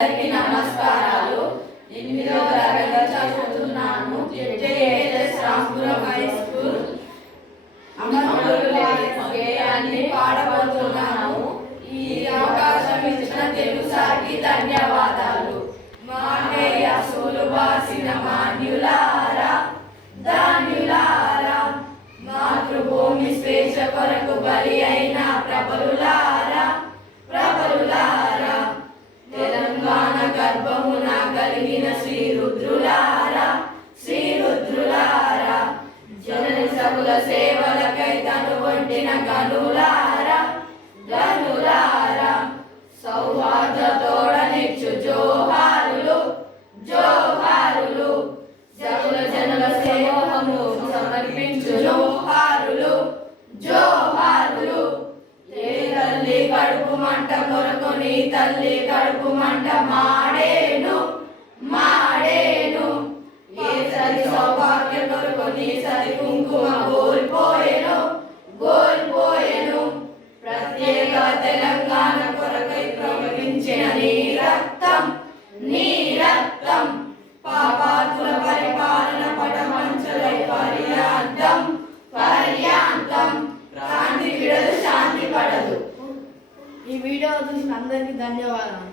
నమస్కారాలు. 8వ తరగతి చదువుతున్నాను. జెడ్జేఎస్ రాంపురం హై స్కూల్. గేయాన్ని పాడబోతున్నాను. ఈ అవకాశం ఇచ్చిన తెలుగు సార్కి ధన్యవాదాలు. మానేయ సులువాసిన మాన్యులారా, ధాన్యులారా, మాతృభూమి స్వేచ్ఛ కొరకు బలి అయిన ప్రబలులారా, ప్రబలులారా, తెలంగాణ గర్భమున కలిగిన శ్రీరుద్రులారా, శ్రీరుద్రులారా, జనని సకుల సేవలకై తను వంటిన గనులారా, గనులారా, సౌహార్దతోడనిచ్చు జోహారులు, జోహారులు, సకుల జనుల సేవము సమర్పించు జోహారులు, జోహారులు. ఏ తల్లి కడుపు మంట కొరకు నీ తల్లి కడుపు మంట మాడేను, మాడేను. ఏ సరి సౌభాగ్య కొరకు నీ సరి కుంకుమ కోల్పోయెను, కోల్పోయెను. ప్రత్యేక తెలంగాణ కొరకై ప్రవహించిన నీ రక్తం, నీ రక్తం, పాపాతుల పరిపాలన పటమంచలై పర్యాంతం, పర్యాంతం. క్రాంతి విడదు, శాంతి పడదు. ఈ వీడియో చూసిన అందరికీ ధన్యవాదాలు.